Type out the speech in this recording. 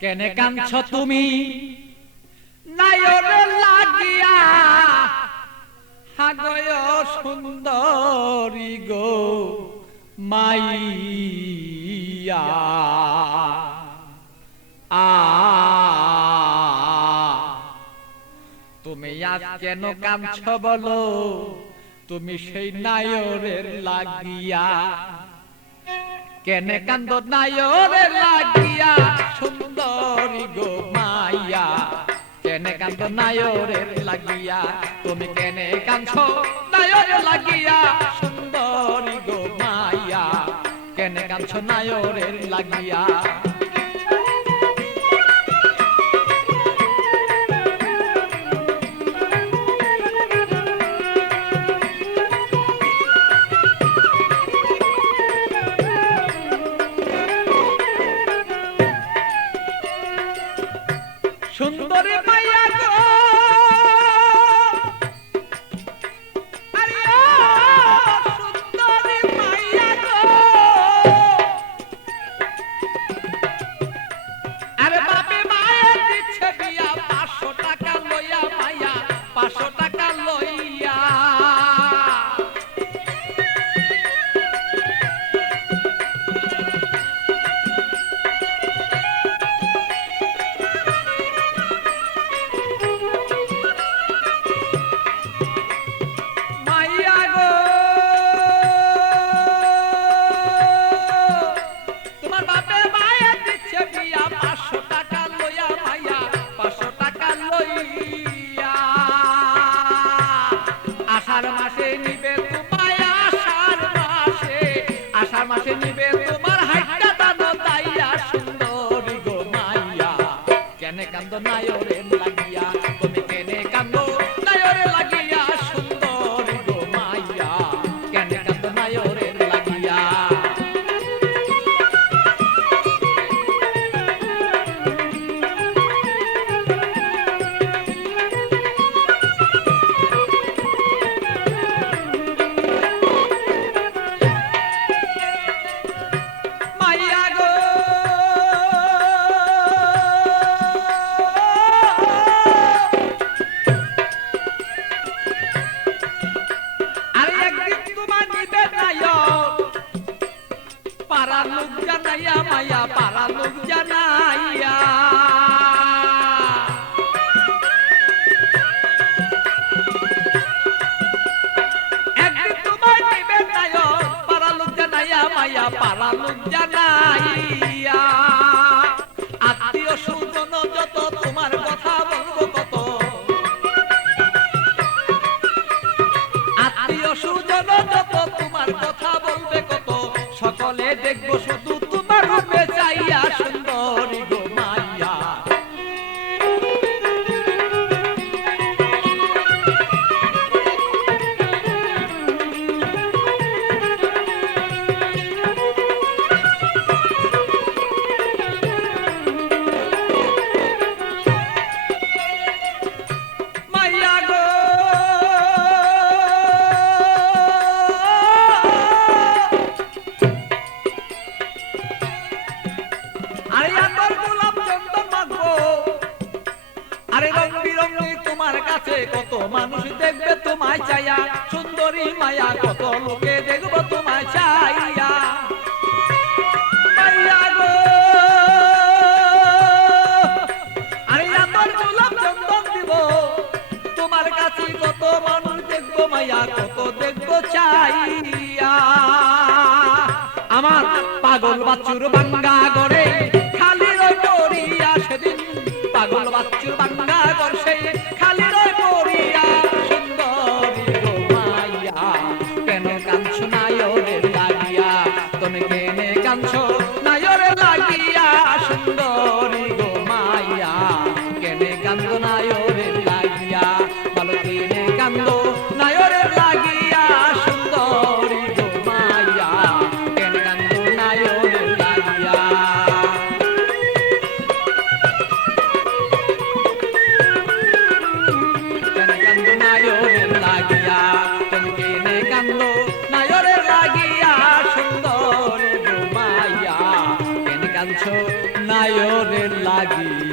কেনে কাঁদছ তুমি? নায়রে লাগিয়া হাগয় সুন্দরী গো মাইয়া। আ তুমি আজ কেন কাঁদছ বলো? তুমি সেই নায়রের লাগিয়া। কেনে কান্দ নায়রে লাগিয়া? সুন্দরী গো মাইয়া। কেনে কান্দ নায়রে লাগিয়া? তুমি কেনে কাঁদছ নায়রে লাগিয়া? সুন্দরী গো মাইয়া, কেনে কাঁদছ নায়রে লাগিয়া? পারা লোক জানাইয়া মায়া পারা লোক জানাইয়া। একদিন তোমার নিবে নায়ক পারা লোক জানাইয়া মায়া পারা লোক জানাইয়া সকলে দেখব শুধু আরে রং বিরঙ্গি তোমার কাছে কত মানুষ দেখবে তোমায় চাইয়া। সুন্দরী মায়া কত লোকে দেখব তোমায় চাইয়া। দেখব চাইয়া। আমার পাগল বাচ্চুর বাঙ্গা করে খালি রই সেদিন। পাগল বাচ্চুর বাঙ্গা কেনে राजी